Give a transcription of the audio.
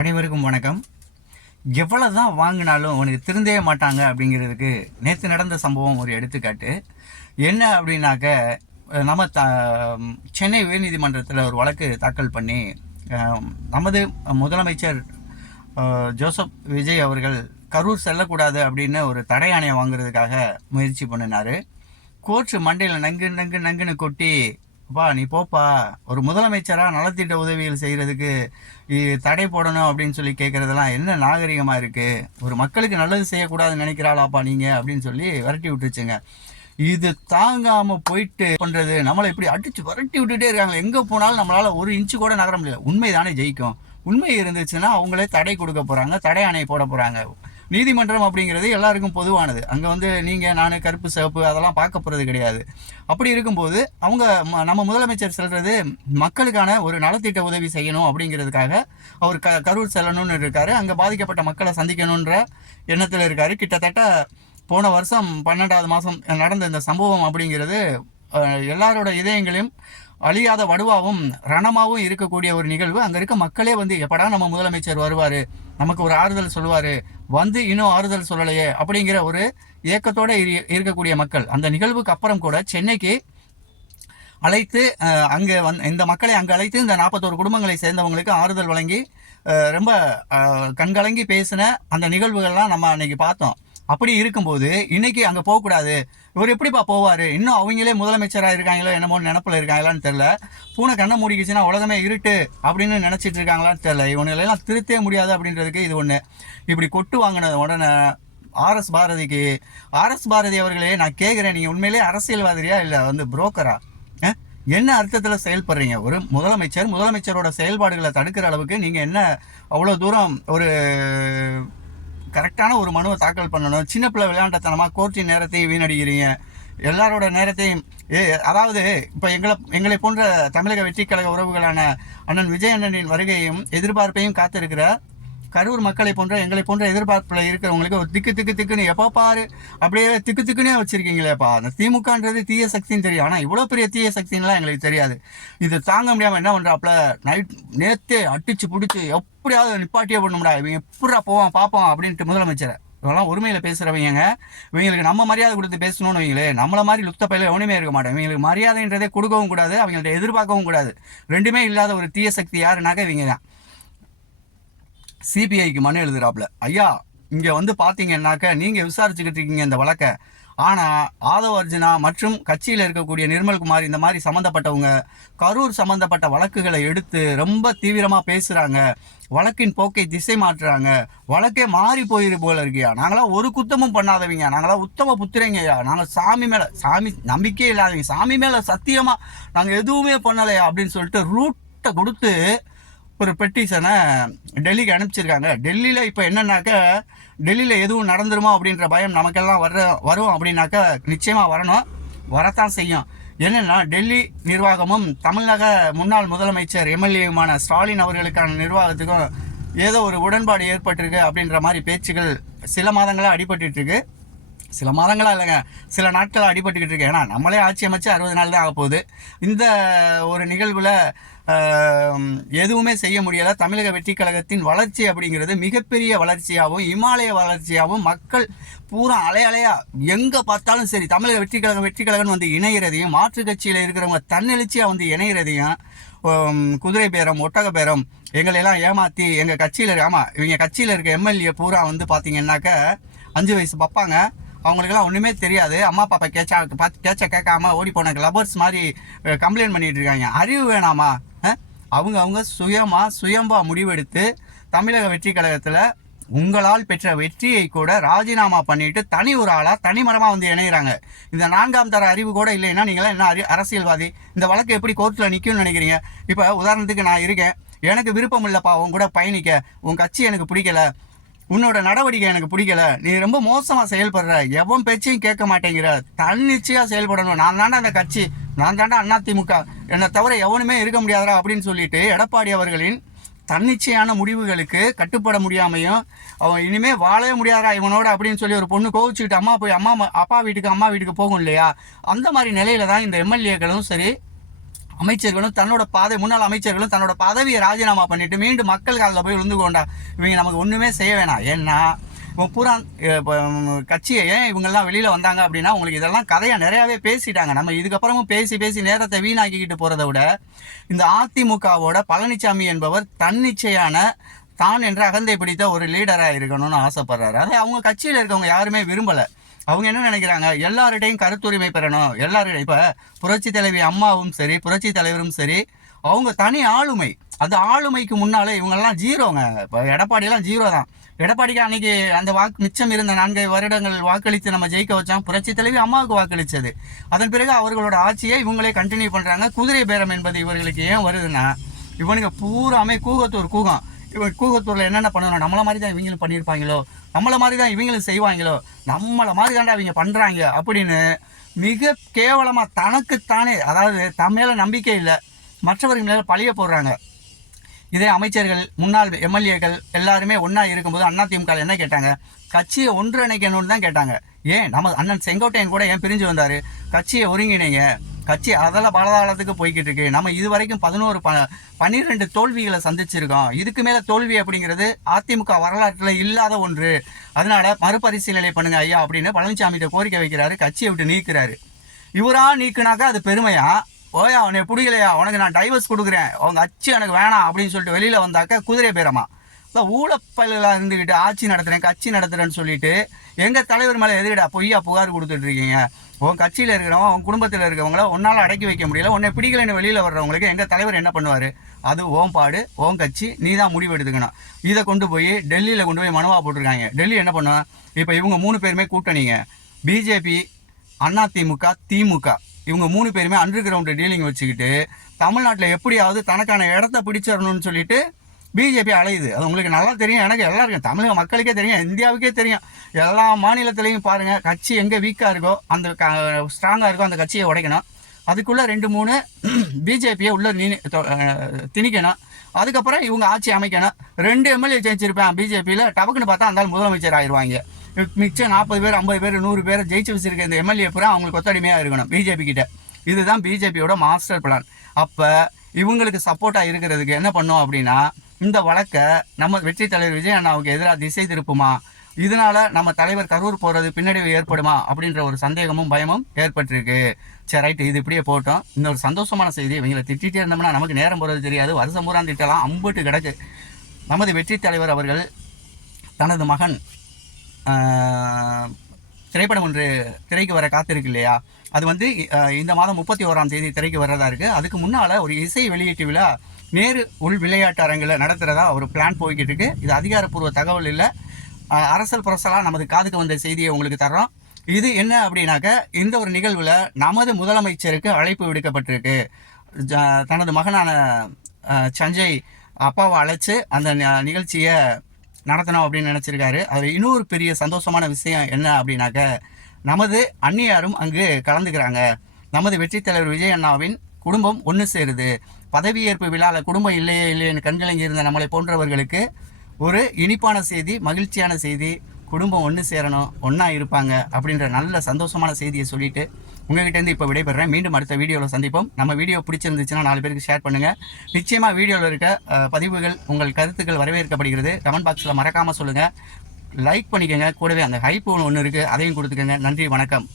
அனைவருக்கும் வணக்கம். எவ்வளவு தான் வாங்கினாலும் உனக்கு திருந்தவே மாட்டாங்க அப்படிங்கிறதுக்கு நேற்று நடந்த சம்பவம் ஒரு எடுத்துக்காட்டு. என்ன அப்படின்னாக்க, நம்ம சென்னை உயர்நீதிமன்றத்தில் ஒரு வழக்கு தாக்கல் பண்ணி நமது முதலமைச்சர் ஜோசப் விஜய் அவர்கள் கரூர் செல்லக்கூடாது அப்படின்னு ஒரு தடை ஆணையை வாங்குறதுக்காக முயற்சி பண்ணினார். கோர்ட்டு மண்டையில் நங்கு நங்கு நங்குன்னு கொட்டி, அப்பா நீ போப்பா, ஒரு முதலமைச்சராக நலத்திட்ட உதவிகள் செய்கிறதுக்கு தடை போடணும் அப்படின்னு சொல்லி கேட்குறதெல்லாம் என்ன நாகரிகமாக இருக்குது? ஒரு மக்களுக்கு நல்லது செய்யக்கூடாதுன்னு நினைக்கிறாளாப்பா நீங்கள் அப்படின்னு சொல்லி விரட்டி விட்டுருச்சுங்க. இது தாங்காமல் போயிட்டு பண்ணுறது, நம்மளை இப்படி அடித்து விரட்டி விட்டுட்டே இருக்காங்க. எங்கே போனாலும் நம்மளால் ஒரு இன்ச்சு கூட நகர முடியல. உண்மை தானே ஜெயிக்கும். உண்மை இருந்துச்சுன்னா அவங்களே தடை கொடுக்க போகிறாங்க, தடை ஆணை போட போகிறாங்க. நீதிமன்றம் அப்படிங்கிறது எல்லாருக்கும் பொதுவானது. அங்கே நீங்கள் நான் கருப்பு சிவப்பு அதெல்லாம் பார்க்க போகிறது கிடையாது. அப்படி இருக்கும்போது அவங்க நம்ம முதலமைச்சர் சொல்கிறது மக்களுக்கான ஒரு நலத்திட்ட உதவி செய்யணும் அப்படிங்கிறதுக்காக அவர் கரூர் செல்லணும்னு இருக்கார். அங்கே பாதிக்கப்பட்ட மக்களை சந்திக்கணுன்ற எண்ணத்தில் இருக்கார். கிட்டத்தட்ட போன வருஷம் 12வது மாதம் நடந்த இந்த சம்பவம் அப்படிங்கிறது எல்லாரோட இதயங்களையும் அழியாத வடுவாகவும் ரணமாகவும் இருக்கக்கூடிய ஒரு நிகழ்வு. அங்கே இருக்க மக்களே எப்படா நம்ம முதலமைச்சர் வருவார், நமக்கு ஒரு ஆறுதல் சொல்லுவார், இன்னும் ஆறுதல் சொல்லலையே அப்படிங்கிற ஒரு ஏக்கத்தோடு இருக்கக்கூடிய மக்கள் அந்த நிகழ்வுக்கு அப்புறம் கூட சென்னைக்கு அழைத்து அங்கே இந்த மக்களை அங்கே அழைத்து இந்த 41 குடும்பங்களை சேர்ந்தவங்களுக்கு ஆறுதல் வழங்கி ரொம்ப கண்கலங்கி பேசின அந்த நிகழ்வுகள்லாம் நம்ம அன்னைக்கு பார்த்தோம். அப்படி இருக்கும்போது இன்னைக்கு அங்கே போகக்கூடாது, இவர் எப்படிப்பா போவார், இன்னும் அவங்களே முதலமைச்சராக இருக்காங்களோ என்னமோ நினப்பில் இருக்காங்களான்னு தெரில. பூனை கண்ணை மூடிக்குச்சுன்னா உலகமே இருட்டு அப்படின்னு நினச்சிட்டு இருக்காங்களான்னு தெரில. இவங்களெல்லாம் திருத்தே முடியாது அப்படின்றதுக்கு இது ஒன்று. இப்படி கொட்டு வாங்கினது உடனே ஆர்எஸ் பாரதி அவர்களே நான் கேட்குறேன், நீங்கள் உண்மையிலே அரசியல்வாதியா இல்லை புரோக்கரா? என்ன அர்த்தத்தில் செயல்படுறீங்க? ஒரு முதலமைச்சரோட செயல்பாடுகளை தடுக்கிற அளவுக்கு நீங்கள் என்ன அவ்வளோ தூரம் ஒரு கரெக்டான ஒரு மனுவை தாக்கல் பண்ணணும்? சின்ன பிள்ளை விளையாண்டத்தனமாக கோர்ட்டின் நேரத்தையும் வீணடிக்கிறீங்க, எல்லாரோட நேரத்தையும். அதாவது இப்போ எங்களை போன்ற தமிழக வெற்றி கழக உறவுகளான அண்ணன் விஜய் அண்ணனின் வருகையும் எதிர்பார்ப்பையும் காத்திருக்கிற கரூர் மக்களை போன்ற எங்களை போன்ற எதிர்பார்ப்பில் இருக்கிறவங்களுக்கு ஒரு திக்குன்னு எப்போ பாரு அப்படியே திக்குன்னே வச்சுருக்கீங்களேப்பா. அந்த திமுகன்றது தீய சக்தின்னு தெரியும், ஆனால் இவ்வளோ பெரிய தீய சக்தின்லாம் எங்களுக்கு தெரியாது. இது தாங்க முடியாமல் என்ன பண்ணுறாப்புல, நேற்றே அடிச்சு பிடிச்சி எப்படியாவது நிப்பாட்டியே பண்ண முடியாது, இவங்க எப்படா போவான் பார்ப்போம் அப்படின்ட்டு முதலமைச்சரை. இவங்களாம் உரிமையில் பேசுகிறவங்க. இவங்களுக்கு நம்ம மரியாதை கொடுத்து பேசணும்னு வைங்களே, நம்மளை மாதிரி லுப்த பயில எவனுமே இருக்க மாட்டேன். இவங்களுக்கு மரியாதைன்றதே கொடுக்கவும் கூடாது, அவங்கள்ட்ட எதிர்பார்க்கவும் கூடாது. ரெண்டுமே இல்லாத ஒரு தீய சக்தி யாருனாக்க இவங்க தான். சிபிஐக்கு மனு எழுதுறாப்புல, ஐயா இங்கே பார்த்தீங்கன்னாக்க நீங்கள் விசாரிச்சுக்கிட்டு இருக்கீங்க இந்த வழக்கை, ஆனால் ஆதவ அர்ஜுனா மற்றும் கட்சியில் இருக்கக்கூடிய நிர்மல்குமார் இந்த மாதிரி சம்மந்தப்பட்டவங்க கரூர் சம்மந்தப்பட்ட வழக்குகளை எடுத்து ரொம்ப தீவிரமாக பேசுகிறாங்க, வழக்கின் போக்கை திசை மாற்றுறாங்க, வழக்கே மாறி போயிரு போல இருக்கியா, நாங்களாம் ஒரு குத்தமும் பண்ணாதவங்க, நாங்களாம் உத்தம புத்திரங்கய்யா, நாங்கள் சாமி நம்பிக்கையே இல்லாதவங்க, சாமி மேலே சத்தியமாக நாங்கள் எதுவுமே பண்ணலையா அப்படின்னு சொல்லிட்டு ரூட்டை கொடுத்து ஒரு பெட்டிஷனை டெல்லிக்கு அனுப்பிச்சிருக்காங்க. டெல்லியில் இப்போ என்னன்னாக்க, டெல்லியில் எதுவும் நடந்துருமோ அப்படின்ற பயம் நமக்கெல்லாம் வரும் அப்படின்னாக்கா நிச்சயமாக வரத்தான் செய்யும். என்னென்னா, டெல்லி நிர்வாகமும் தமிழக முன்னாள் முதலமைச்சர் எம்எல்ஏவுமான ஸ்டாலின் அவர்களுக்கான நிர்வாகத்துக்கும் ஏதோ ஒரு உடன்பாடு ஏற்பட்டிருக்கு அப்படின்ற மாதிரி பேச்சுகள் சில மாதங்களாக அடிபட்டுருக்கு. சில மாதங்களாக இல்லைங்க, சில நாட்களாக அடிபட்டுக்கிட்டு இருக்கு. ஏன்னா நம்மளே ஆட்சி அமைச்சு 60 நாள் தான் ஆக போகுது. இந்த ஒரு நிகழ்வில் எதுவுமே செய்ய முடியலை. தமிழக வெற்றி கழகத்தின் வளர்ச்சி அப்படிங்கிறது மிகப்பெரிய வளர்ச்சியாகவும் இமாலய வளர்ச்சியாகவும் மக்கள் பூரா அலையா எங்கே பார்த்தாலும் சரி தமிழக வெற்றி கழகம்னு இணைகிறதையும், மாற்று கட்சியில் இருக்கிறவங்க தன்னெழுச்சியாக இணைகிறதையும், குதிரை பேரம் ஒட்டக பேரம் எங்களெல்லாம் ஏமாற்றி எங்கள் கட்சியில் இவங்க கட்சியில் இருக்க எம்எல்ஏ பூரா பார்த்தீங்கன்னாக்க 5 வயசு பப்பாங்க, அவங்களுக்கெல்லாம் ஒன்றுமே தெரியாது. அம்மா பாப்பா கேட்ச கேட்காம ஓடி போன லபர்ஸ் மாதிரி கம்ப்ளைண்ட் பண்ணிட்டு இருக்காங்க. அறிவு வேணாமா? அவங்க சுயம்பா முடிவெடுத்து தமிழக வெற்றி கழகத்தில் உங்களால் பெற்ற வெற்றியை கூட ராஜினாமா பண்ணிட்டு ஒரு ஆளாக தனிமரமாக இணைகிறாங்க. இந்த 4ஆம் தர அறிவு கூட இல்லைன்னா நீங்களாம் என்ன அரசியல்வாதி? இந்த வழக்கு எப்படி கோர்ட்டில் நிற்கும்னு நினைக்கிறீங்க? இப்போ உதாரணத்துக்கு நான் இருக்கேன், எனக்கு விருப்பம் இல்லைப்பா உன் கூட பயணிக்க, உன் கட்சி எனக்கு பிடிக்கல, உன்னோட நடவடிக்கை எனக்கு பிடிக்கல, நீ ரொம்ப மோசமாக செயல்படுற, எவன் பேச்சையும் கேட்க மாட்டேங்கிற, தன்னிச்சையாக செயல்படணும், நான் தாண்டா அந்த கட்சி, நான் தாண்டா அதிமுக, என்னை தவிர எவனுமே இருக்க முடியாதா அப்படின்னு சொல்லிட்டு எடப்பாடி அவர்களின் தன்னிச்சையான முடிவுகளுக்கு கட்டுப்பட முடியாமையும், அவன் இனிமேல் வாழவே முடியாதா இவனோட அப்படின்னு சொல்லி ஒரு பொண்ணு கோவிச்சுக்கிட்டு அப்பா வீட்டுக்கு போகும் இல்லையா, அந்த மாதிரி நிலையில தான் இந்த எம்எல்ஏக்களும் சரி அமைச்சர்களும் தன்னோட முன்னாள் அமைச்சர்களும் தன்னோட பதவியை ராஜினாமா பண்ணிட்டு மீண்டும் மக்கள் காலில் போய் விழுந்து கொண்டா இவங்க நமக்கு ஒன்றுமே செய்ய வேணாம். ஏன்னா இப்போ பூரா கட்சியை ஏன் இவங்கெல்லாம் வெளியில் வந்தாங்க அப்படின்னா உங்களுக்கு இதெல்லாம் கதையாக நிறையாவே பேசிட்டாங்க. நம்ம இதுக்கப்புறமும் பேசி நேரத்தை வீணாக்கிக்கிட்டு போகிறத விட இந்த அதிமுகவோட பழனிசாமி என்பவர் தன்னிச்சையான தான் என்ற அகந்தை பிடித்த ஒரு லீடராக இருக்கணும்னு ஆசைப்படுறாரு. அதை அவங்க கட்சியில் இருக்கவங்க யாருமே விரும்பலை. அவங்க என்ன நினைக்கிறாங்க, எல்லார்டையும் கருத்துரிமை பெறணும். எல்லார்டையும் இப்போ புரட்சி தலைவி அம்மாவும் சரி, புரட்சி தலைவரும் சரி, அவங்க தனி ஆளுமை. அந்த ஆளுமைக்கு முன்னாலே இவங்கெல்லாம் ஜீரோங்க. இப்போ எடப்பாடியெல்லாம் ஜீரோ தான். எடப்பாடிக்கு அன்னைக்கு அந்த மிச்சம் இருந்த 4 வருடங்கள் வாக்களித்து நம்ம ஜெயிக்க வச்சோம். புரட்சி தலைவி அம்மாவுக்கு வாக்களித்தது. அதன் பிறகு அவர்களோட ஆட்சியை இவங்களே கண்டினியூ பண்ணுறாங்க. குதிரை பேரம் என்பது இவர்களுக்கு ஏன் வருதுன்னா, இவனுங்க பூராமே கூகம். இவன் கூகத்தூரில் என்னென்ன பண்ணணும், நம்மளை மாதிரி தான் இவங்களும் பண்ணியிருப்பாங்களோ, நம்மளை மாதிரி தான் இவங்களும் செய்வாங்களோ, நம்மளை மாதிரி தாண்டா இவங்க பண்ணுறாங்க அப்படின்னு மிக கேவலமாக தனக்குத்தானே, அதாவது தம் மேலே நம்பிக்கை இல்லை, மற்றவர்கள் மேலே பழிய போடுறாங்க. இதே அமைச்சர்கள், முன்னாள் எம்எல்ஏக்கள் எல்லாருமே ஒன்றா இருக்கும்போது அதிமுக என்ன கேட்டாங்க, கட்சியை ஒன்றிணைக்கணும்னு தான் கேட்டாங்க. ஏன் நம்ம அண்ணன் செங்கோட்டையன் கூட ஏன் பிரிஞ்சு வந்தார், கட்சியை ஒருங்கிணைங்க, கட்சி அதெல்லாம் பாலதாளத்துக்கு போய்கிட்டு இருக்கு. நம்ம இது வரைக்கும் 12 தோல்விகளை சந்திச்சிருக்கோம். இதுக்கு மேலே தோல்வி அப்படிங்கிறது அதிமுக வரலாற்றில் இல்லாத ஒன்று. அதனால மறுபரிசீலனை பண்ணுங்க ஐயா அப்படின்னு பழனிசாமிகிட்ட கோரிக்கை வைக்கிறாரு. கட்சியை விட்டு நீக்கிறாரு. இவரா நீக்குனாக்கா அது பெருமையா, ஓயா அவனை பிடிக்கலையா, உனக்கு நான் டைவர்ஸ் கொடுக்குறேன், அவங்க அச்சு எனக்கு வேணாம் அப்படின்னு சொல்லிட்டு வெளியில் வந்தாக்க குதிரை பேரமா. இல்லை ஊழப்பல்லாம் இருந்துக்கிட்டு ஆட்சி நடத்துகிறேன், கட்சி நடத்துகிறேன்னு சொல்லிட்டு எங்கள் தலைவர் மேலே எதுக்கிட்டா பொய்யா புகார் கொடுத்துட்ருக்கீங்க. உன் கட்சியில் இருக்கிறவங்க, உன் குடும்பத்தில் இருக்கிறவங்கள உன்னால் அடக்கி வைக்க முடியல, உன்னை பிடிக்கலைன்னு வெளியில் வர்றவங்களுக்கு எங்கள் தலைவர் என்ன பண்ணுவார், அது ஓன் பாடு, ஓன் கட்சி, நீ தான் முடிவு எடுத்துக்கணும். இதை கொண்டு போய் டெல்லியில் கொண்டு போய் மனுவாக போட்டிருக்காங்க. டெல்லி என்ன பண்ணுவேன், இப்போ இவங்க 3 பேருமே கூட்டணிங்க, பிஜேபி, அதிமுக, திமுக, இவங்க 3 பேருமே அண்டர் கிரவுண்டு டீலிங் வச்சுக்கிட்டு தமிழ்நாட்டில் எப்படியாவது தனக்கான இடத்த பிடிச்சிடணும்னு சொல்லிட்டு பிஜேபி அலையுது. அது உங்களுக்கு நல்லா தெரியும், எனக்கு எல்லாருக்கும், தமிழக மக்களுக்கே தெரியும், இந்தியாவுக்கே தெரியும். எல்லா மாநிலத்திலையும் பாருங்கள், கட்சி எங்கே வீக்காக இருக்கோ, அந்த ஸ்ட்ராங்காக இருக்கோ அந்த கட்சியை உடைக்கணும். அதுக்குள்ளே 2-3 பிஜேபியை உள்ளே திணிக்கணும். அதுக்கப்புறம் இவங்க ஆட்சி அமைக்கணும். 2 எம்எல்ஏ ஜெயிச்சிருப்பேன் பிஜேபியில், டபக்குன்னு பார்த்தா அந்த முதலமைச்சர் ஆயிடுவாங்க. மிச்சம் 40 பேர் 50 பேர் 100 பேர் ஜெயிச்சு வச்சிருக்க இந்த எம்எல்ஏ பூரா அவங்களுக்கு ஒத்தடிமையாக இருக்கணும் பிஜேபி கிட்ட. இதுதான் பிஜேபியோட மாஸ்டர் பிளான். அப்போ இவங்களுக்கு சப்போர்ட்டாக இருக்கிறதுக்கு என்ன பண்ணோம் அப்படின்னா, இந்த வழக்கை நம்ம வெற்றி தலைவர் விஜய் அண்ணாவுக்கு எதிராக திசை திருப்புமா, இதனால நம்ம தலைவர் கரூர் போகிறது பின்னடைவு ஏற்படுமா அப்படின்ற ஒரு சந்தேகமும் பயமும் ஏற்பட்டிருக்கு. சரி ரைட்டு, இது இப்படியே போட்டோம். இன்னொரு சந்தோஷமான செய்தி, இவங்களை திட்டிகிட்டே இருந்தோம்னா நமக்கு நேரம் போகிறது தெரியாது, வருஷம் பூரா திட்டலாம், அம்புட்டு கிடக்கு. நமது வெற்றி தலைவர் அவர்கள் தனது மகன் திரைப்படம் ஒன்று திரைக்கு வர காத்திருக்கு இல்லையா, அது வந்து இந்த மாதம் 31ஆம் தேதி திரைக்கு வர்றதா இருக்குது. அதுக்கு முன்னால் ஒரு இசை வெளியீட்டு விழா நேரு உள் விளையாட்டு அரங்கில் நடத்துகிறதா ஒரு பிளான் போய்கிட்டு இருக்கு. இது அதிகாரப்பூர்வ தகவல் இல்லை, அரசல் புரசலாக நமது காதுக்கு வந்த செய்தியை உங்களுக்கு தர்றோம். இது என்ன அப்படின்னாக்க, இந்த ஒரு நிகழ்வில் நமது முதலமைச்சருக்கு அழைப்பு விடுக்கப்பட்டிருக்கு. தனது மகனான சஞ்சய் அப்பாவை அழைச்சி அந்த நிகழ்ச்சியை நடத்தணும் அப்படின்னு நினச்சிருக்காரு. அது இன்னொரு பெரிய சந்தோஷமான விஷயம் என்ன அப்படின்னாக்க, நமது அந்நியாரும் அங்கு கலந்துக்கிறாங்க. நமது வெற்றி தலைவர் விஜய் அண்ணாவின் குடும்பம் ஒன்று சேருது. பதவியேற்பு விழாவில் குடும்பம் இல்லைன்னு கண்கலங்கி இருந்த நம்மளை போன்றவர்களுக்கு ஒரு இனிப்பான செய்தி, மகிழ்ச்சியான செய்தி, குடும்பம் ஒன்று சேரணும், ஒன்றா இருப்பாங்க அப்படின்ற நல்ல சந்தோஷமான செய்தியை சொல்லிவிட்டு உங்கள்கிட்டேருந்து இப்போ விடைபெறேன். மீண்டும் அடுத்த வீடியோவில் சந்திப்போம். நம்ம வீடியோ பிடிச்சிருந்துச்சுன்னா 4 பேருக்கு ஷேர் பண்ணுங்கள். நிச்சயமாக வீடியோவில் இருக்க பதிவுகள், உங்கள் கருத்துக்கள் வரவேற்கப்படுகிறது. கமெண்ட் பாக்ஸில் மறக்காமல் சொல்லுங்கள். லைக் பண்ணிக்கோங்க. கூடவே அந்த ஹைப் ஒன்று இருக்குது, அதையும் கொடுத்துக்கோங்க. நன்றி, வணக்கம்.